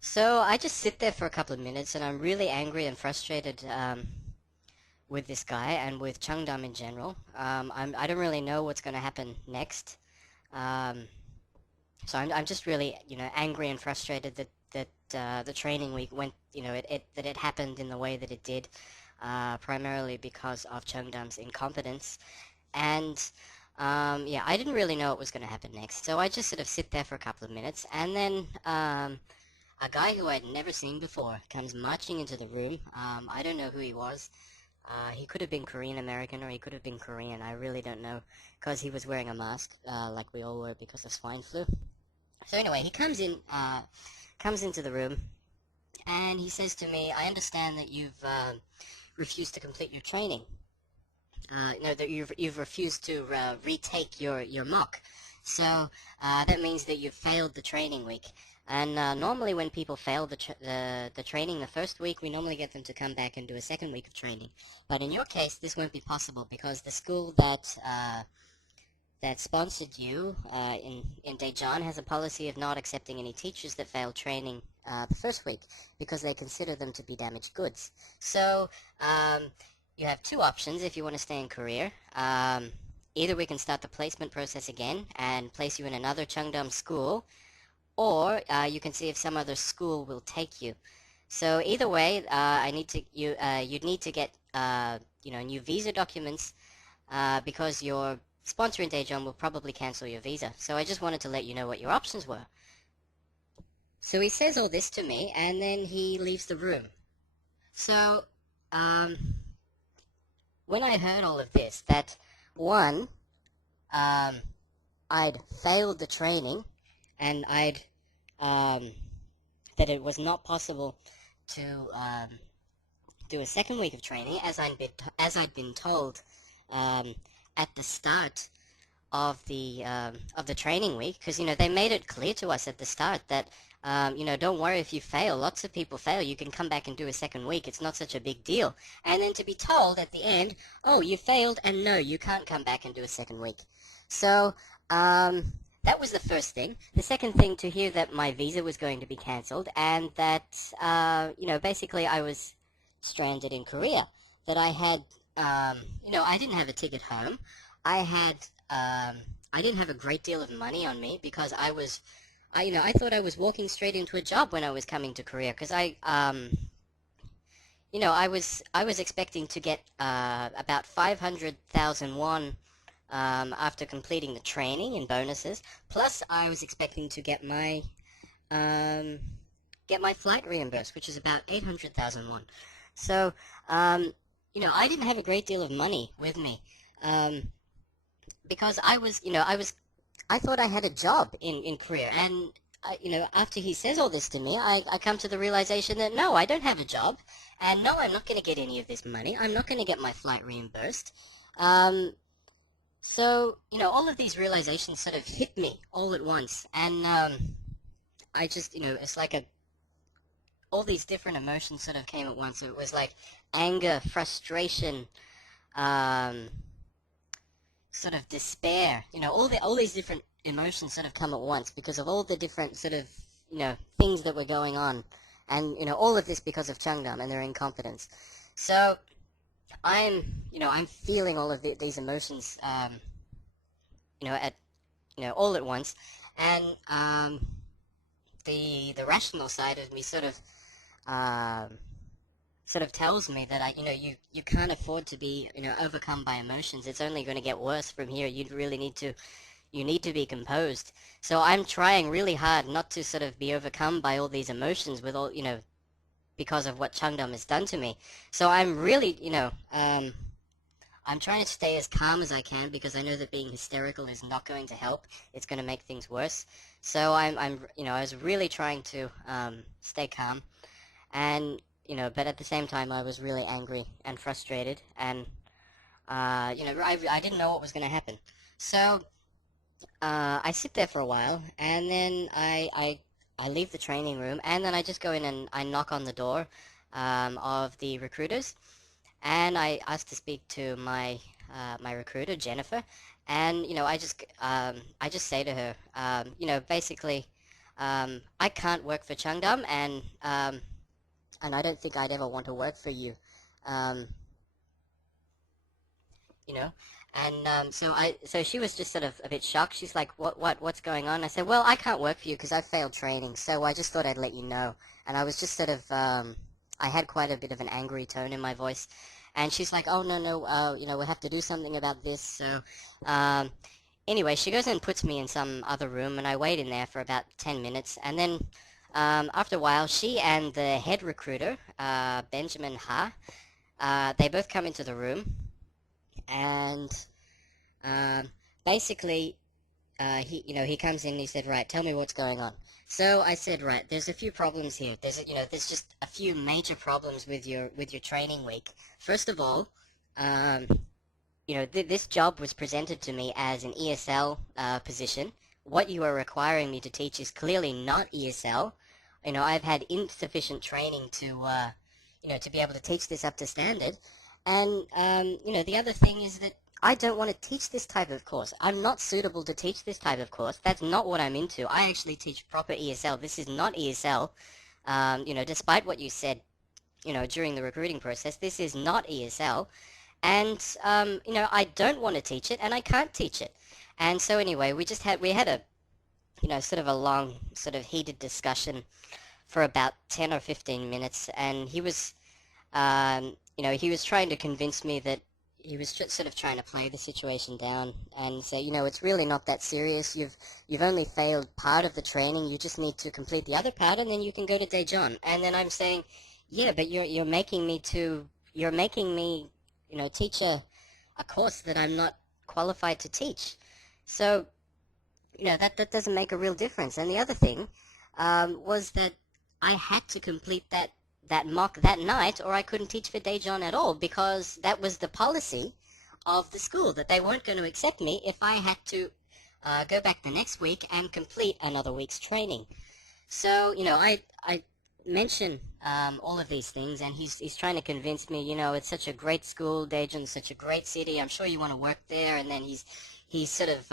So I just sit there for a couple of minutes and I'm really angry and frustrated with this guy and with Chung Dahm in general. I don't really know what's going to happen next. Um, so I'm just really, angry and frustrated that the training week went, that it happened in the way that it did, primarily because of Chung Dahm's incompetence. And yeah, I didn't really know what was going to happen next. So I just sort of sit there for a couple of minutes and then a guy who I'd never seen before comes marching into the room. I don't know who he was. He could have been Korean American or he could have been Korean. I really don't know because he was wearing a mask, like we all were because of swine flu. So anyway, he comes into the room, and he says to me, "I understand that you've refused to complete your training. No, that you've refused to retake your mock. So that means that you've failed the training week. And normally, when people fail the training the first week, we normally get them to come back and do a second week of training. But in your case, this won't be possible because the school that sponsored you in Daejeon has a policy of not accepting any teachers that fail training the first week because they consider them to be damaged goods. So you have two options if you want to stay in Korea. Either we can start the placement process again and place you in another Cheongdam school, or you can see if some other school will take you. So either way, you'd need to get new visa documents because your sponsor in Daejeon will probably cancel your visa. So I just wanted to let you know what your options were. So he says all this to me, and then he leaves the room. So um, when I heard all of this, that one, um, I'd failed the training, and that it was not possible to do a second week of training, as I'd been told um, at the start of the training week, because they made it clear to us at the start that don't worry if you fail. Lots of people fail. You can come back and do a second week. It's not such a big deal. And then to be told at the end, oh, you failed, and no, you can't come back and do a second week. So that was the first thing. The second thing, to hear that my visa was going to be cancelled and that basically I was stranded in Korea. That I had I didn't have a ticket home. I had I didn't have a great deal of money on me because I thought I was walking straight into a job when I was coming to Korea because I was expecting to get about 500,000 won after completing the training and bonuses. Plus, I was expecting to um, get my flight reimbursed, which is about 800,000 won. So, I didn't have a great deal of money with me. Um, because I thought I had a job in Korea, and after he says all this to me, I come to the realization that no, I don't have a job, and no, I'm not going to get any of this money. I'm not going to get my flight reimbursed. Um, so all of these realizations sort of hit me all at once, and I just, it's like a all these different emotions sort of came at once. So it was like anger, frustration, um, sort of despair, all these different emotions sort of come at once because of all the different sort of, things that were going on. And, all of this because of Changdam and their incompetence. So I'm feeling all of these emotions, at, all at once. And the rational side of me um, sort of tells me that you can't afford to be overcome by emotions. It's only going to get worse from here. You need to be composed. So I'm trying really hard not to sort of be overcome by all these emotions with all because of what Changdam has done to me. So I'm really I'm trying to stay as calm as I can because I know that being hysterical is not going to help. It's going to make things worse. So I was really trying to stay calm and but at the same time I was really angry and frustrated, and I didn't know what was going to happen. So I sit there for a while, and then I leave the training room, and then I just go in and I knock on the door of the recruiters, and I ask to speak to my recruiter Jennifer, and I just say to her, basically. I can't work for Chung Dahm, and I don't think I'd ever want to work for you. Um, you know. And so she was just sort of a bit shocked. She's like, what's going on? I said, well, I can't work for you because I failed training, so I just thought I'd let you know. And I was just sort of, I had quite a bit of an angry tone in my voice. And she's like, oh, no, no, we'll have to do something about this. So, um, anyway, she goes and puts me in some other room, and I wait in there for about 10 minutes. And then, after a while, she and the head recruiter, Benjamin Ha, they both come into the room, and um, basically, he comes in and he said, right, tell me what's going on. So I said, right, there's a few problems here. There's just a few major problems with your training week. First of all, um, this job was presented to me as an ESL position. What you are requiring me to teach is clearly not ESL. I've had insufficient training to be able to teach this up to standard. And, the other thing is that I don't want to teach this type of course. I'm not suitable to teach this type of course. That's not what I'm into. I actually teach proper ESL. This is not ESL. Despite what you said, during the recruiting process, this is not ESL. And, I don't want to teach it and I can't teach it. And so anyway, we had a, sort of a long, sort of heated discussion for about 10 or 15 minutes. And he was trying to convince me that he was just sort of trying to play the situation down and say, it's really not that serious. You've only failed part of the training. You just need to complete the other part, and then you can go to Daejeon. And then I'm saying, yeah, but you're making me, teach a course that I'm not qualified to teach. So, that doesn't make a real difference. And the other thing was that I had to complete that mock that night, or I couldn't teach for Daejeon at all, because that was the policy of the school, that they weren't going to accept me if I had to go back the next week and complete another week's training. So, I mention all of these things, and he's trying to convince me, it's such a great school, Daejeon's such a great city, I'm sure you want to work there, and then he's sort of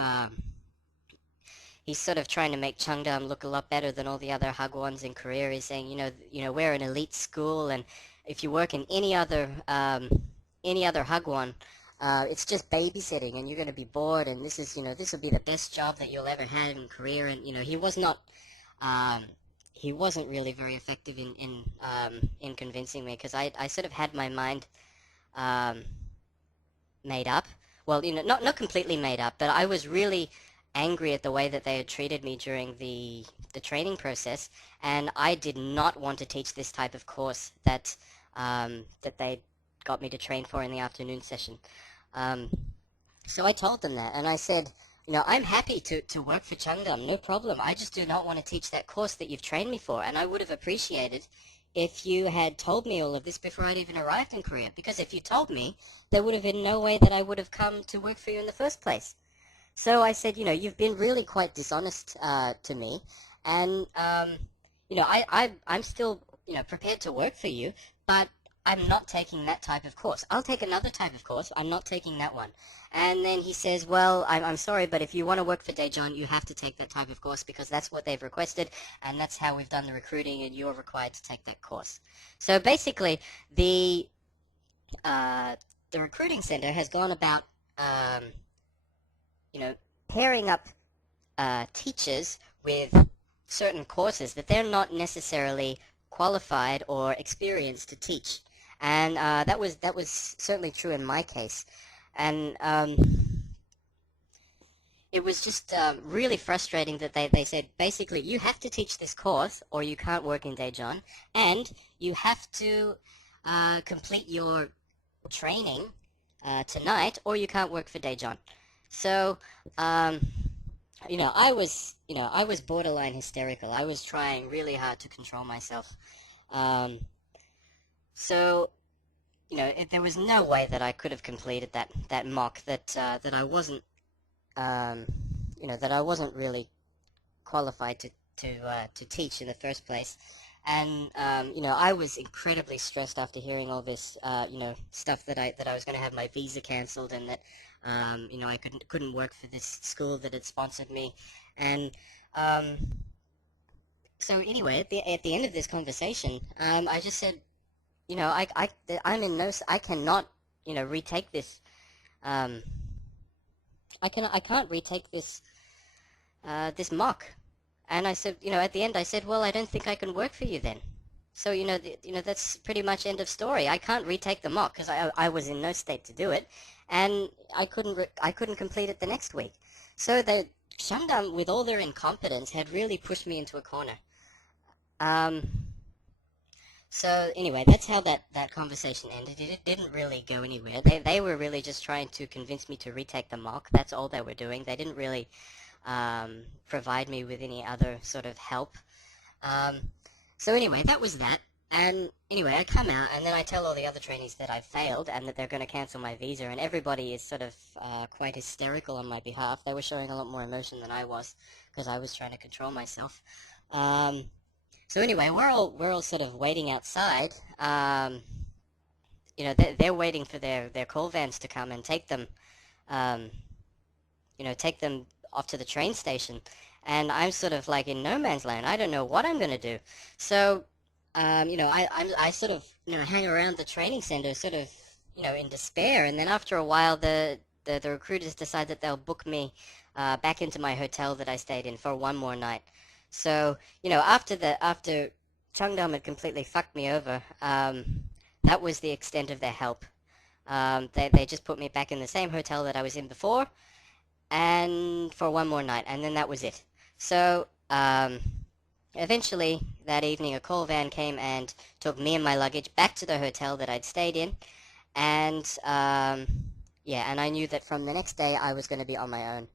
he's sort of trying to make Changdam look a lot better than all the other hagwons in Korea. He's saying, we're an elite school, and if you work in any other hagwon, it's just babysitting, and you're going to be bored, and this will be the best job that you'll ever have in Korea. And um, he wasn't really very effective in convincing me, because I sort of had my mind um, made up. Well, not completely made up, but I was really angry at the way that they had treated me during the training process, and I did not want to teach this type of course that they got me to train for in the afternoon session. Um, so I told them that, and I said, I'm happy to work for Changdam, no problem. I just do not want to teach that course that you've trained me for, and I would have appreciated if you had told me all of this before I'd even arrived in Korea, because if you told me, there would have been no way that I would have come to work for you in the first place. So I said, you've been really quite dishonest to me, and I'm still prepared to work for you, but I'm not taking that type of course. I'll take another type of course. I'm not taking that one. And then he says, well, I'm sorry, but if you want to work for Daejeon, you have to take that type of course, because that's what they've requested, and that's how we've done the recruiting, and you're required to take that course. So basically, uh, the recruiting center has gone about um, pairing up teachers with certain courses that they're not necessarily qualified or experienced to teach, and that was certainly true in my case, and it was just really frustrating that they said basically you have to teach this course or you can't work in Daejeon, and you have to complete your training tonight or you can't work for Daejeon. So, um, I was borderline hysterical. I was trying really hard to control myself. Um, so, there was no way that I could have completed that mock that I wasn't, um, that I wasn't really qualified to teach in the first place. And I was incredibly stressed after hearing all this, stuff that I was going to have my visa cancelled, and that I couldn't work for this school that had sponsored me, and um, So anyway, at the end of this conversation, I just said, I'm in no, I cannot, retake this. Um, I can't retake this mock. And I said, at the end, I said, well, I don't think I can work for you then. So, that's pretty much end of story. I can't retake the mock because I was in no state to do it, and I couldn't complete it the next week. So the Shandam, with all their incompetence, had really pushed me into a corner. Um, so anyway, that's how that conversation ended. It didn't really go anywhere. They were really just trying to convince me to retake the mock. That's all they were doing. They didn't really provide me with any other sort of help. Um, so anyway, that was that. And anyway, I come out and then I tell all the other trainees that I failed and that they're going to cancel my visa. And everybody is sort of quite hysterical on my behalf. They were showing a lot more emotion than I was because I was trying to control myself. Um, so anyway, we're all sort of waiting outside. They're waiting for their call vans to come and take them. Um, take them off to the train station. And I'm sort of like in no man's land. I don't know what I'm going to do. So, I sort of, hang around the training center sort of, in despair. And then after a while, the recruiters decide that they'll book me back into my hotel that I stayed in for one more night. So, after Chung Dahm had completely fucked me over, that was the extent of their help. They just put me back in the same hotel that I was in before, and for one more night, and then that was it. So, eventually, that evening, a call van came and took me and my luggage back to the hotel that I'd stayed in, and yeah, and I knew that from the next day I was going to be on my own.